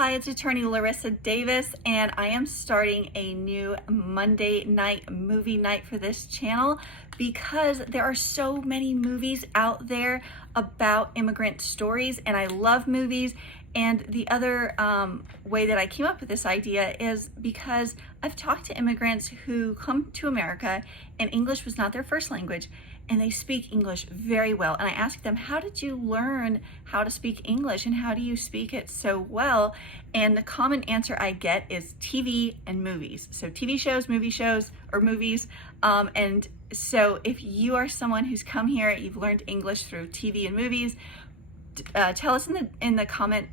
Hi, it's attorney Larissa Davis, and I am starting a new Monday night movie night for this channel because there are so many movies out there about immigrant stories, and I love movies. And the other way that I came up with this idea is because I've talked to immigrants who come to America and English was not their first language, and they speak English very well. And I asked them, how did you learn how to speak English and how do you speak it so well? And the common answer I get is TV and movies. So TV shows, movie shows, or movies. And so if you are someone who's come here, you've learned English through TV and movies, tell us in the comment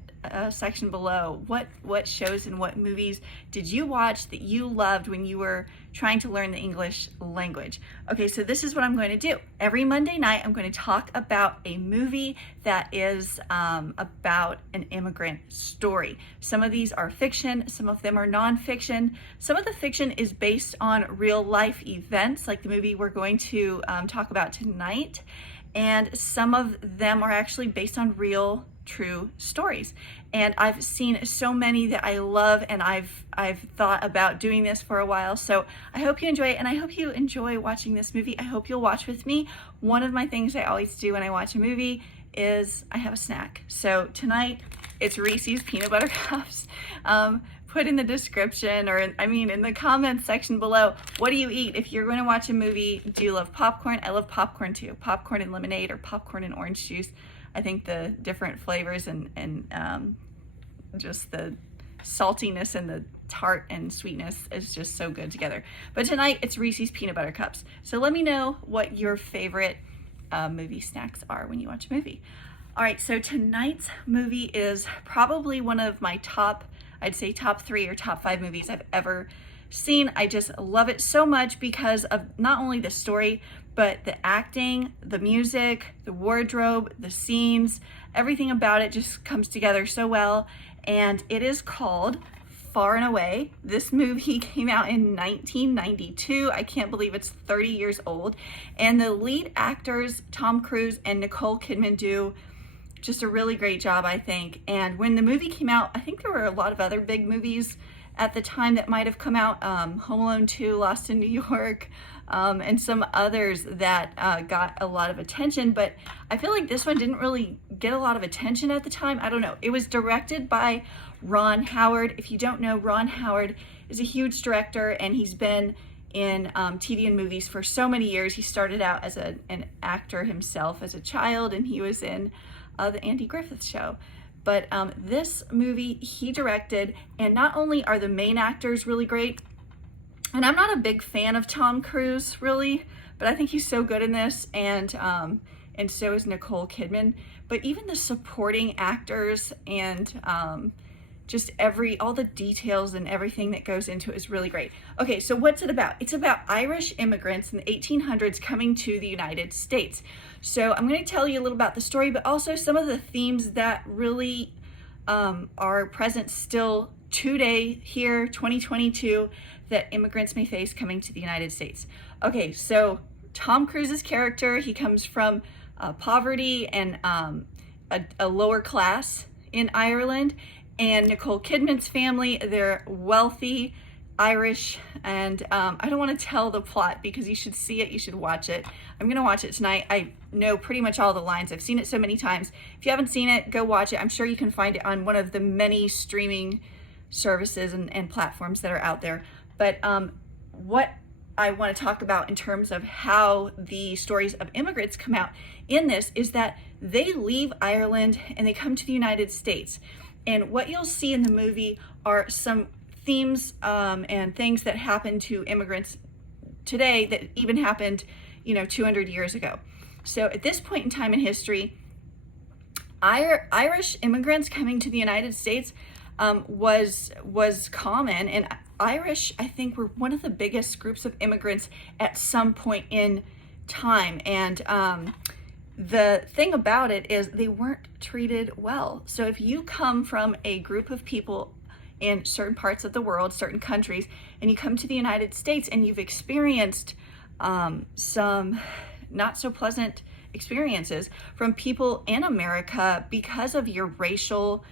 section below what shows and what movies did you watch that you loved when you were trying to learn the English language. Okay, so this is what I'm going to do. Every Monday night I'm going to talk about a movie that is about an immigrant story. Some of these are fiction, some of them are nonfiction. Some of the fiction is based on real life events, like the movie we're going to talk about tonight, and some of them are actually based on real true stories. And I've seen so many that I love, and I've thought about doing this for a while. So I hope you enjoy it, and I hope you enjoy watching this movie. I hope you'll watch with me. One of my things I always do when I watch a movie is I have a snack. So tonight it's Reese's peanut butter cups. Put in the description, or in the comments section below, what do you eat if you're going to watch a movie? Do you love popcorn? I love popcorn too. Popcorn and lemonade, or popcorn and orange juice. I think the different flavors and just the saltiness and the tart and sweetness is just so good together. But tonight it's Reese's peanut butter cups. So let me know what your favorite movie snacks are when you watch a movie. All right, so tonight's movie is probably one of my I'd say top 3 or top 5 movies I've ever seen. I just love it so much because of not only the story, but the acting, the music, the wardrobe, the scenes, everything about it just comes together so well. And it is called Far and Away. This movie came out in 1992. I can't believe it's 30 years old. And the lead actors, Tom Cruise and Nicole Kidman, do just a really great job, I think. And when the movie came out, I think there were a lot of other big movies at the time that might have come out, Home Alone 2, Lost in New York, and some others that got a lot of attention, but I feel like this one didn't really get a lot of attention at the time. I don't know. It was directed by Ron Howard. If you don't know, Ron Howard is a huge director, and he's been in TV and movies for so many years. He started out as an actor himself as a child, and he was in the Andy Griffith Show. But this movie he directed, and not only are the main actors really great, and I'm not a big fan of Tom Cruise really, but I think he's so good in this, and so is Nicole Kidman. But even the supporting actors and just all the details and everything that goes into it is really great. Okay, so what's it about? It's about Irish immigrants in the 1800s coming to the United States. So I'm going to tell you a little about the story, but also some of the themes that really are present still today here, 2022, that immigrants may face coming to the United States. Okay, so Tom Cruise's character, he comes from poverty and a lower class in Ireland. And Nicole Kidman's family, they're wealthy, Irish, and I don't want to tell the plot because you should see it, you should watch it. I'm gonna watch it tonight. I know pretty much all the lines. I've seen it so many times. If you haven't seen it, go watch it. I'm sure you can find it on one of the many streaming services and platforms that are out there. But what I want to talk about in terms of how the stories of immigrants come out in this is that they leave Ireland and they come to the United States. And what you'll see in the movie are some themes and things that happen to immigrants today that even happened, 200 years ago. So at this point in time in history, Irish immigrants coming to the United States was common, and Irish, I think, were one of the biggest groups of immigrants at some point in time. And the thing about it is they weren't treated well. So if you come from a group of people in certain parts of the world, certain countries, and you come to the United States and you've experienced some not so pleasant experiences from people in America because of your racial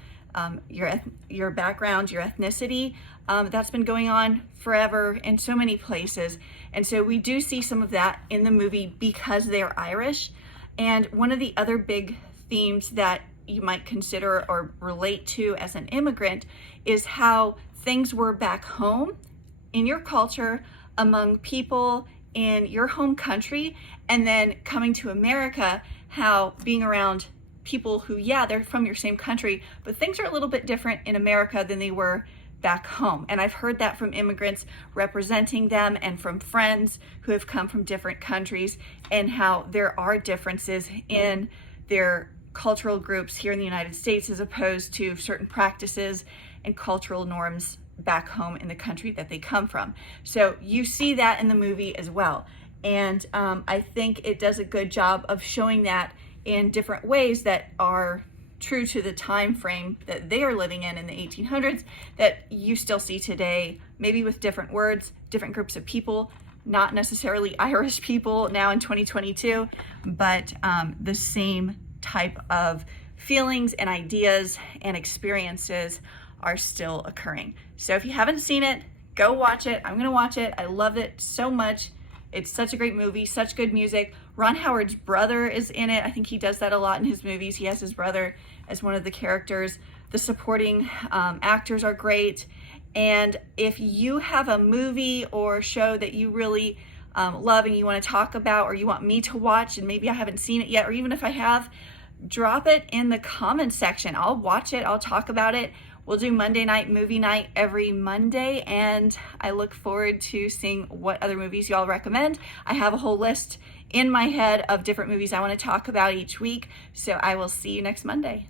your background, your ethnicity. That's been going on forever in so many places. And so we do see some of that in the movie because they're Irish. And one of the other big themes that you might consider or relate to as an immigrant is how things were back home in your culture among people in your home country, and then coming to America, how being around people who, yeah, they're from your same country, but things are a little bit different in America than they were back home. And I've heard that from immigrants representing them and from friends who have come from different countries, and how there are differences in their cultural groups here in the United States as opposed to certain practices and cultural norms back home in the country that they come from. So you see that in the movie as well. And I think it does a good job of showing that in different ways that are true to the time frame that they are living in the 1800s, that you still see today, maybe with different words, different groups of people, not necessarily Irish people now in 2022, but the same type of feelings and ideas and experiences are still occurring. So if you haven't seen it, go watch it. I'm gonna watch it. I love it so much. It's such a great movie, such good music. Ron Howard's brother is in it. I think he does that a lot in his movies. He has his brother as one of the characters. The supporting actors are great. And if you have a movie or show that you really love and you want to talk about, or you want me to watch and maybe I haven't seen it yet, or even if I have, drop it in the comments section. I'll watch it, I'll talk about it. We'll do Monday night movie night every Monday, and I look forward to seeing what other movies y'all recommend. I have a whole list in my head of different movies I want to talk about each week, so I will see you next Monday.